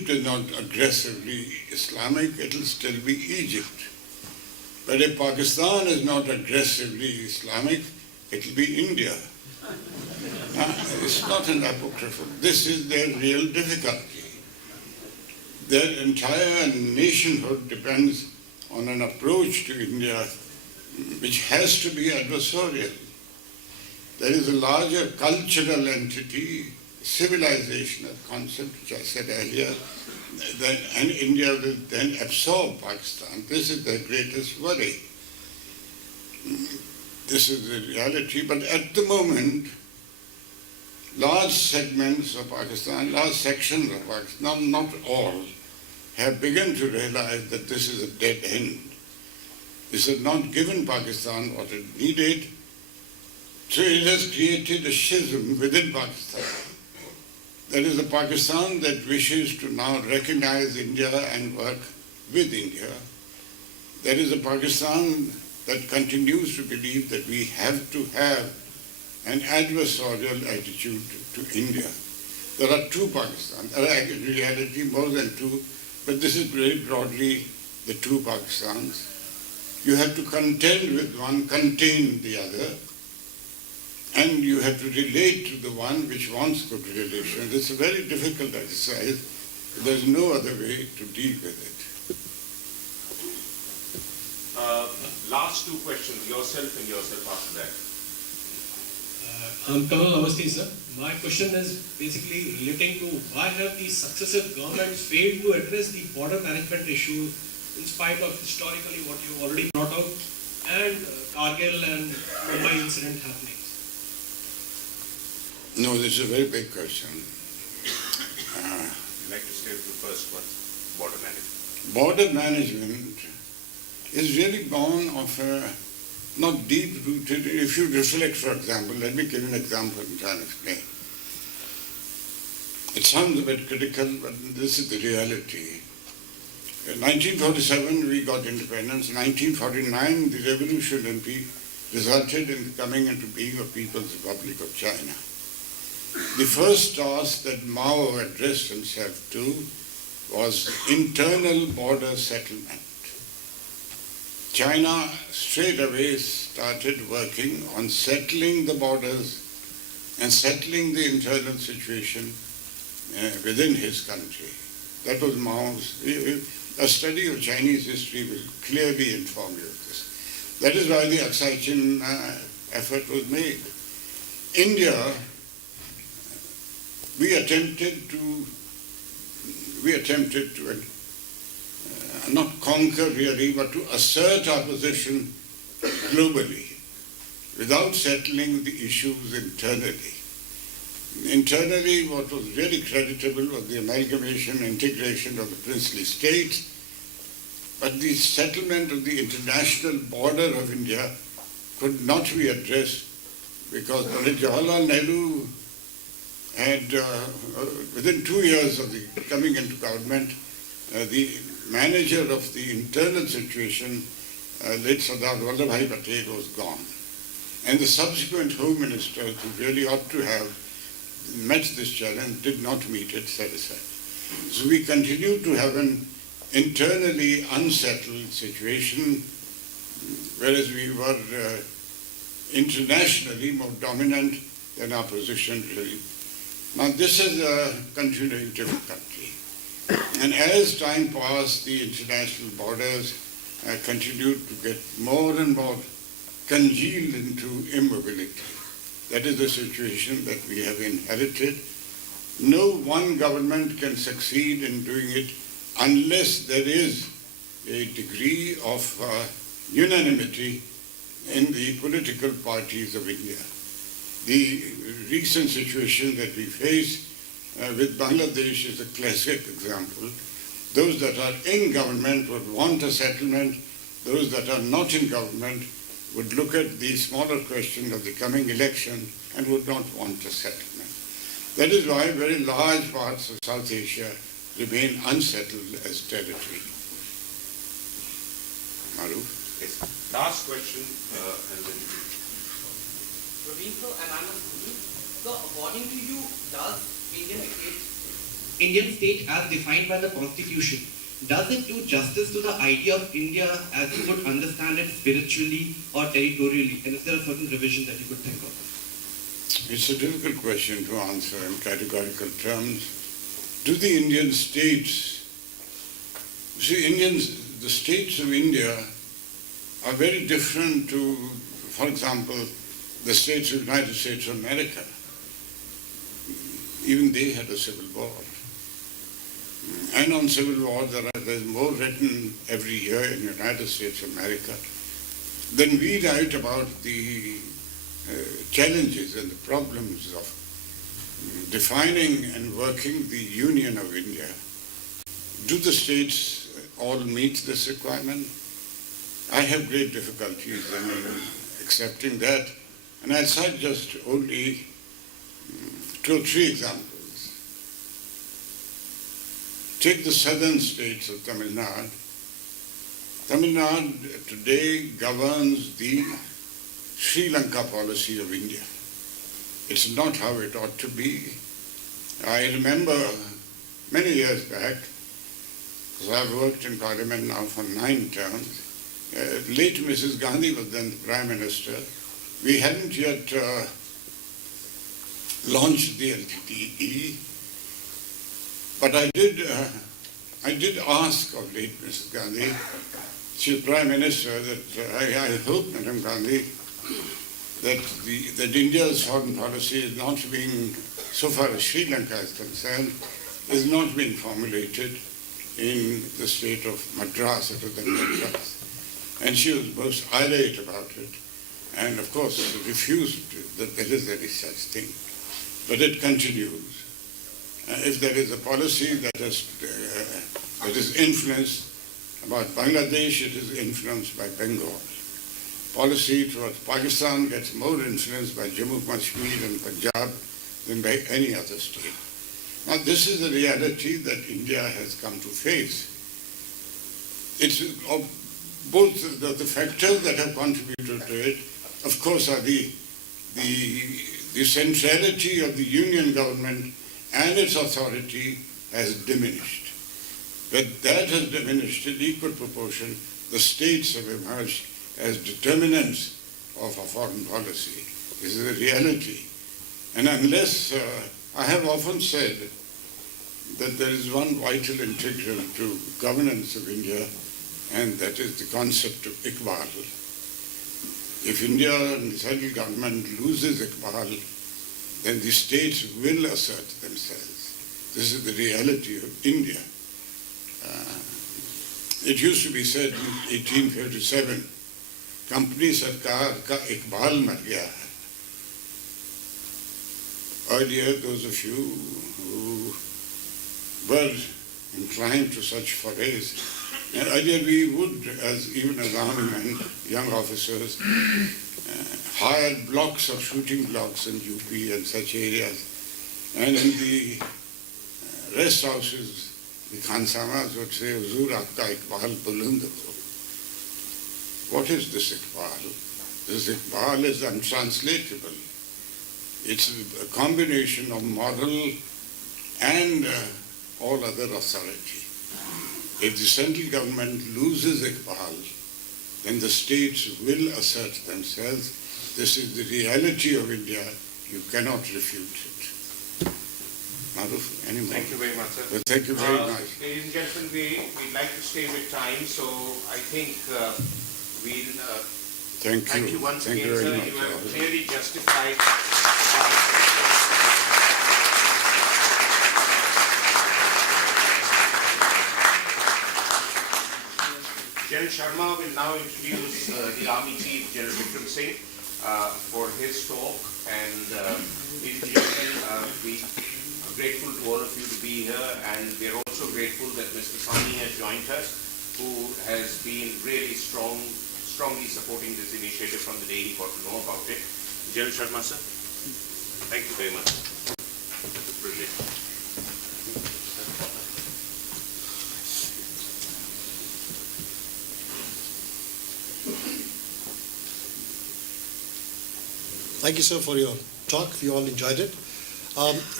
it is not aggressively Islamic, it will still be Egypt. But if Pakistan is not aggressively Islamic, it will be India. It's not an apocryphal. This is their real difficulty. Their entire nationhood depends on an approach to India which has to be adversarial. There is a larger cultural entity, civilisational concept, which I said earlier, and India will then absorb Pakistan. This is their greatest worry. This is the reality, but at the moment, large segments of Pakistan, large sections of Pakistan, not all, have begun to realize that this is a dead end. This has not given Pakistan what it needed, so it has created a schism within Pakistan. There is a Pakistan that wishes to now recognize India and work with India. There is a Pakistan that continues to believe that we have to have an adversarial attitude to India. There are two Pakistans. There are in reality more than two, but this is very broadly the two Pakistans. You have to contend with one, contain the other, and you have to relate to the one which wants good relations. It's a very difficult exercise. There's no other way to deal with it. Last two questions, yourself and yourself after that. I'm Kamal Namaste, sir. My question is basically relating to why have these successive governments failed to address the border management issue in spite of historically what you've already brought out and Kargil and Mumbai incident happening? No, this is a very big question. I'd like to stay with the first one, border management. Border management is really born of not deep-rooted. If you reflect, for example, let me give you an example and try and explain. It sounds a bit critical, but this is the reality. In 1947, we got independence. In 1949, the revolution resulted in coming into being of People's Republic of China. The first task that Mao addressed himself to was internal border settlement. China straight away started working on settling the borders and settling the internal situation within his country. That was Mao's. A study of Chinese history will clearly inform you of this. That is why the Aksai Chin effort was made. India, we attempted to not conquer really, but to assert our position globally without settling the issues internally. Internally, what was really creditable was the amalgamation, integration of the princely states, but the settlement of the international border of India could not be addressed because Jawaharlal Nehru had, within 2 years of the coming into government, the manager of the internal situation, late Sardar Vallabhbhai Patel, was gone. And the subsequent Home Ministers, who really ought to have met this challenge, did not meet it satisfactorily. So we continue to have an internally unsettled situation, whereas we were internationally more dominant than our position really. Now this is a continuing difficulty. And as time passed, the international borders continued to get more and more congealed into immobility. That is the situation that we have inherited. No one government can succeed in doing it unless there is a degree of unanimity in the political parties of India. The recent situation that we face with Bangladesh is a classic example. Those that are in government would want a settlement. Those that are not in government would look at the smaller question of the coming election and would not want a settlement. That is why very large parts of South Asia remain unsettled as territory. Maruf? Yes. Last question, and then you can. Praveen, so, and I'm a student. So, according to you, does Indian dictates Indian state as defined by the constitution, does it do justice to the idea of India as you would understand it spiritually or territorially? And is there a certain revision that you could think of? It's a difficult question to answer in categorical terms. Do the Indian states, the states of India are very different to, for example, the states of the United States of America. Even they had a civil war. And on civil war, there's more written every year in the United States of America than we write about the challenges and the problems of defining and working the Union of India. Do the states all meet this requirement? I have great difficulties in accepting that, and I'll cite just only 2 or 3 examples. Take the southern states of Tamil Nadu. Tamil Nadu today governs the Sri Lanka policy of India. It's not how it ought to be. I remember many years back, because I've worked in Parliament now for 9 terms, late Mrs. Gandhi was then the Prime Minister. We hadn't yet launched the LTTE, but I did ask of late Mrs. Gandhi, she was Prime Minister, that I hope, Madam Gandhi, that India's foreign policy is not being, so far as Sri Lanka is concerned, is not being formulated in the state of Madras, it was then Madras. And she was most irate about it, and of course refused that there is any such thing. But it continues. If there is a policy that is influenced about Bangladesh, it is influenced by Bengal. Policy towards Pakistan gets more influenced by Jammu Kashmir and Punjab than by any other state. Now this is a reality that India has come to face. It's both the factors that have contributed to it, of course, are the centrality of the union government and its authority has diminished. But that has diminished in equal proportion. The states have emerged as determinants of a foreign policy. This is a reality. And unless, I have often said that there is one vital integral to governance of India, and that is the concept of Iqbal. If India and the central government loses Iqbal, then the states will assert themselves. This is the reality of India. It used to be said in 1857, Company Sarkar ka Iqbal mar gaya hai. Earlier, those of you who were inclined to such forays, and earlier we would, even as army men, young officers, hired blocks of shooting blocks in UP and such areas. And in the rest houses, the Khansamas would say, Huzur, aapka Iqbal bulund ho. What is this Iqbal? This Iqbal is untranslatable. It's a combination of moral and all other authority. If the central government loses Iqbal, then the states will assert themselves. This is the reality of India. You cannot refute it. Maruf, any more? Thank you very much, sir. Well, thank you very much. Ladies and gentlemen, we'd like to stay with time, so I think we'll Thank you once Thank again, you sir. very much. You have clearly justified. General Sharma will now introduce the Army Chief, General Vikram Singh, for his talk. And ladies and gentlemen, we are grateful to all of you to be here, and we are also grateful that Mr. Sani has joined us, who has been really strongly supporting this initiative from the day he got to know about it. General Sharma, sir, thank you very much. It's a privilege. Thank you, sir, for your talk. We all enjoyed it.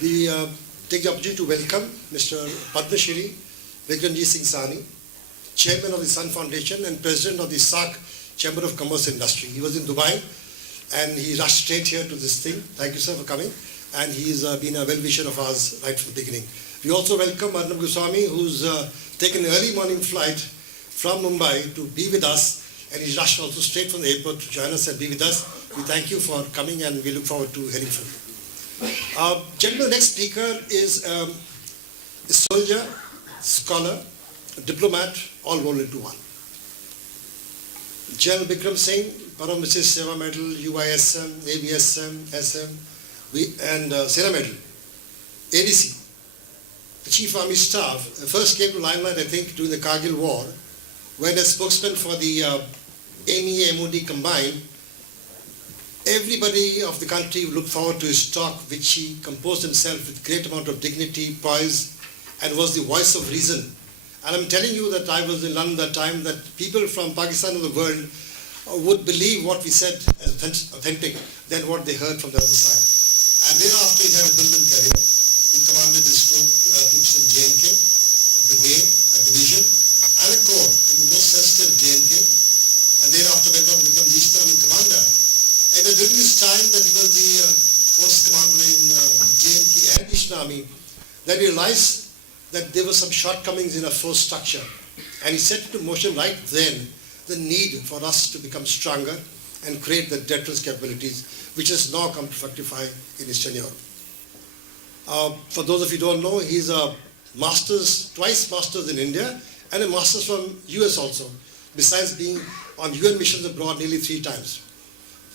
The take the opportunity to welcome Mr. Padma Shri Vikramjit Singh Sahni, Chairman of the Sun Foundation and President of the SAC Chamber of Commerce and Industry. He was in Dubai and he rushed straight here to this thing. Thank you, sir, for coming. And he's been a well-wisher of ours right from the beginning. We also welcome Arnab Goswami, who's taken an early morning flight from Mumbai to be with us, and he rushed also straight from the airport to join us and be with us. We thank you for coming and we look forward to hearing from you. Gentlemen, next speaker is a soldier, scholar, a diplomat, all rolled into one. General Bikram Singh, Param Vishesh Seva Medal, UISM, ABSM, SM, and Sera Medal, ADC. The Chief Army Staff first came to limelight, I think, during the Kargil War, when as spokesman for the MEA, MOD combined, everybody of the country looked forward to his talk, which he composed himself with great amount of dignity, poise, and was the voice of reason. And I'm telling you that I was in London that time, that people from Pakistan and the world would believe what we said as authentic than what they heard from the other side. And thereafter he had a brilliant career. He commanded his troops in JNK, a brigade, a division, and a corps in the most sensitive JNK, and thereafter went on to become the Eastern Army commander. And it was during this time that he was the force commander in JNK and Eastern Army that he realized that there were some shortcomings in our force structure. And he set into motion right then the need for us to become stronger and create the deterrence capabilities, which has now come to fructify in his tenure. For those of you who don't know, he's a master's, twice master's in India and a master's from US also, besides being on UN missions abroad nearly 3 times.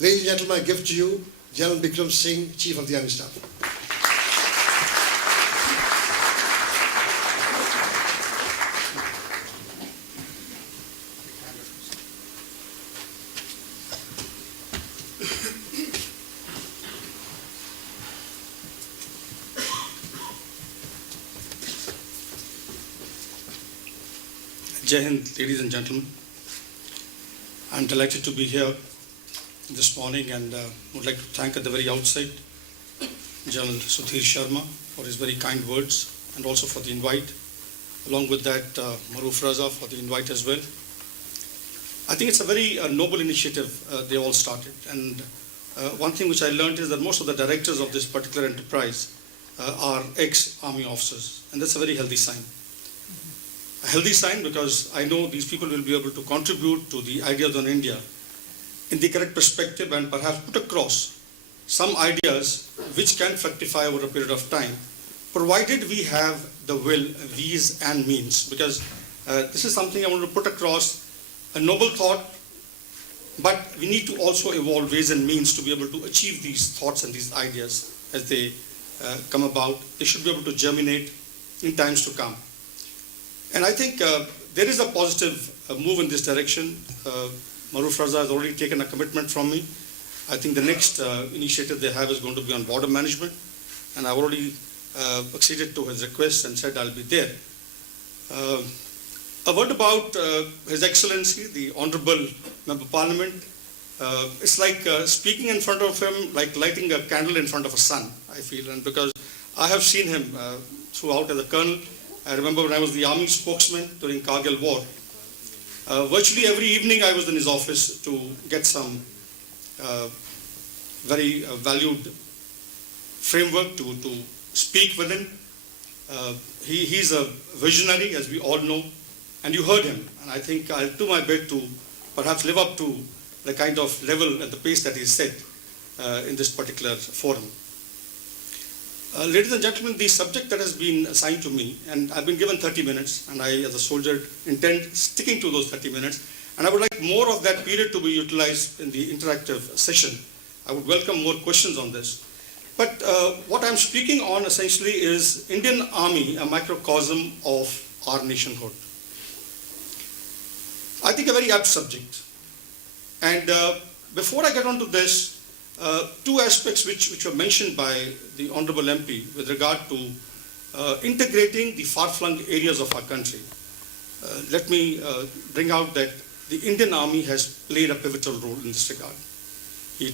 Ladies and gentlemen, I give to you General Bikram Singh, Chief of the Army Staff. Jai Hind, ladies and gentlemen. I'm delighted to be here this morning and would like to thank at the very outset General Sudhir Sharma for his very kind words and also for the invite. Along with that, Maruf Raza for the invite as well. I think it's a very noble initiative they all started. And one thing which I learned is that most of the directors of this particular enterprise are ex-army officers, and that's a very healthy sign. A healthy sign because I know these people will be able to contribute to the ideas on India in the correct perspective and perhaps put across some ideas which can fructify over a period of time, provided we have the will, ways and means. Because this is something I want to put across, a noble thought, but we need to also evolve ways and means to be able to achieve these thoughts and these ideas as they come about. They should be able to germinate in times to come. And I think there is a positive move in this direction. Maruf Raza has already taken a commitment from me. I think the next initiative they have is going to be on border management. And I've already acceded to his request and said I'll be there. A word about His Excellency, the Honorable Member of Parliament. It's like speaking in front of him, like lighting a candle in front of a sun, I feel. And because I have seen him throughout as a colonel. I remember when I was the army spokesman during Kargil War. Virtually every evening I was in his office to get some very valued framework to speak with him. He's a visionary, as we all know, and you heard him. And I think I'll do my bit to perhaps live up to the kind of level and the pace that he set in this particular forum. Ladies and gentlemen, the subject that has been assigned to me, and I've been given 30 minutes, and I, as a soldier, intend sticking to those 30 minutes, and I would like more of that period to be utilized in the interactive session. I would welcome more questions on this. But what I'm speaking on essentially is Indian Army, a microcosm of our nationhood. I think a very apt subject. And before I get on to this, 2 aspects which were mentioned by the Honorable MP with regard to integrating the far-flung areas of our country. Let me bring out that the Indian Army has played a pivotal role in this regard. He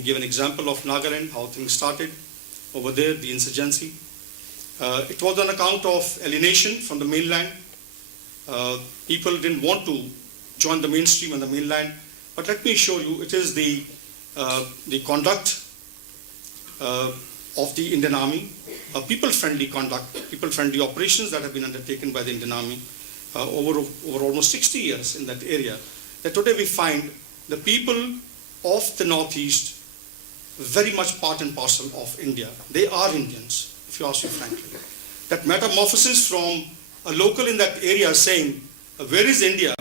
gave an example of Nagaland, how things started over there, the insurgency. It was on account of alienation from the mainland. People didn't want to join the mainstream on the mainland. But let me show you, it is the conduct of the Indian Army, people-friendly conduct, people-friendly operations that have been undertaken by the Indian Army over almost 60 years in that area, that today we find the people of the Northeast very much part and parcel of India. They are Indians, if you ask me frankly. That metamorphosis from a local in that area saying, where is India,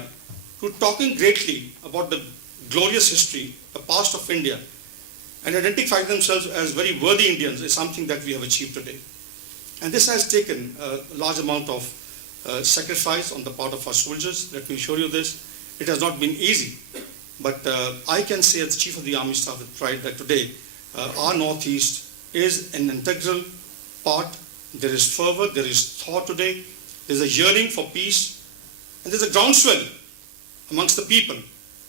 to talking greatly about the glorious history, the past of India, and identifying themselves as very worthy Indians is something that we have achieved today. And this has taken a large amount of sacrifice on the part of our soldiers. Let me show you this. It has not been easy, but I can say as Chief of the Army Staff with pride that today our Northeast is an integral part. There is fervor, there is thought today, there is a yearning for peace, and there is a groundswell amongst the people,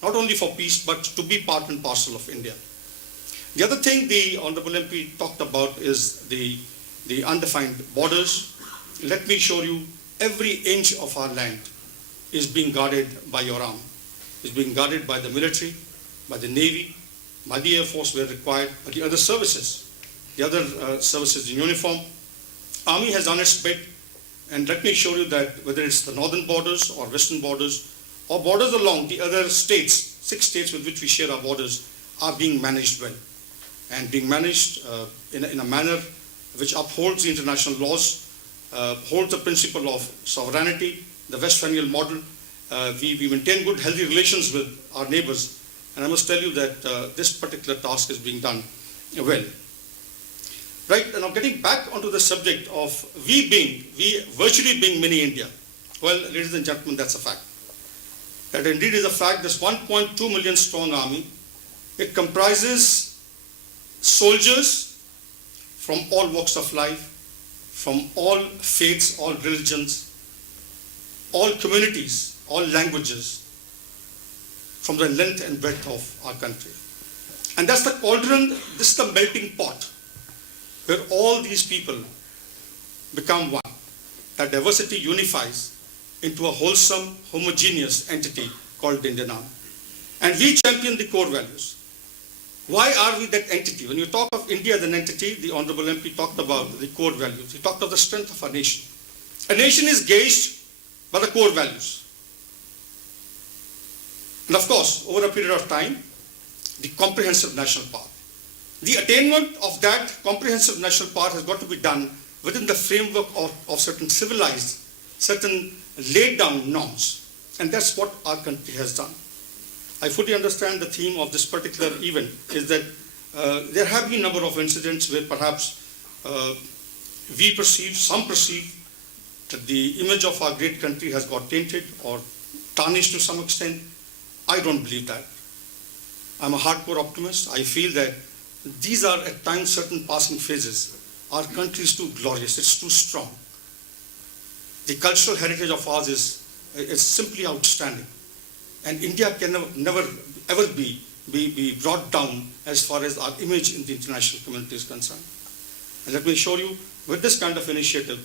not only for peace, but to be part and parcel of India. The other thing the Honorable MP talked about is the undefined borders. Let me show you, every inch of our land is being guarded by your arm, is being guarded by the military, by the Navy, by the Air Force where required, by the other services, in uniform. Army has done its bit, and let me show you that whether it's the northern borders or western borders, or borders along the other states, 6 states with which we share our borders, are being managed well, and being managed in a manner which upholds the international laws, holds the principle of sovereignty, the Westphalian model. We maintain good, healthy relations with our neighbors, and I must tell you that this particular task is being done well. Right, and now getting back onto the subject of we virtually being mini India. Well, ladies and gentlemen, that's a fact. That indeed is a fact. This 1.2 million strong army, it comprises soldiers from all walks of life, from all faiths, all religions, all communities, all languages, from the length and breadth of our country. And that's the cauldron, this is the melting pot, where all these people become one. That diversity unifies into a wholesome, homogeneous entity called the Indian Army. And we champion the core values. Why are we that entity? When you talk of India as an entity, the Honorable MP talked about the core values. He talked of the strength of our nation. A nation is gauged by the core values. And of course, over a period of time, the comprehensive national path. The attainment of that comprehensive national path has got to be done within the framework of certain civilized, certain laid down norms. And that's what our country has done. I fully understand the theme of this particular event is that there have been a number of incidents where perhaps some perceive that the image of our great country has got tainted or tarnished to some extent. I don't believe that. I'm a hardcore optimist. I feel that these are at times certain passing phases. Our country is too glorious, it's too strong. The cultural heritage of ours is simply outstanding. And India can never ever be brought down as far as our image in the international community is concerned. And let me assure you, with this kind of initiative,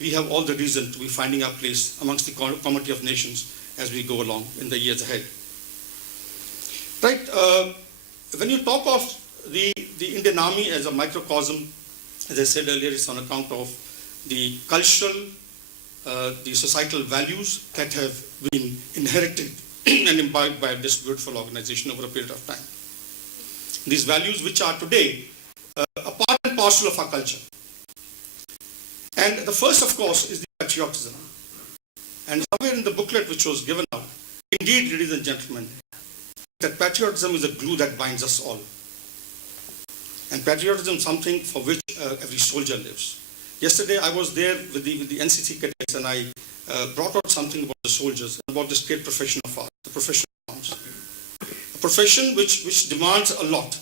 we have all the reason to be finding our place amongst the community of nations as we go along in the years ahead. Right, when you talk of the Indian Army as a microcosm, as I said earlier, it's on account of the cultural, the societal values that have been inherited and imbibed by this beautiful organization over a period of time. These values which are today a part and parcel of our culture. And the first, of course, is the patriotism. And somewhere in the booklet which was given out, indeed, ladies and gentlemen, that patriotism is a glue that binds us all. And patriotism is something for which every soldier lives. Yesterday I was there with the NCC cadets, and I brought out something about the soldiers, about this great profession of ours, the profession of arms. A profession which demands a lot,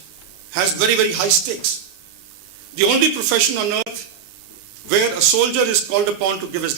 has very, very high stakes. The only profession on earth where a soldier is called upon to give his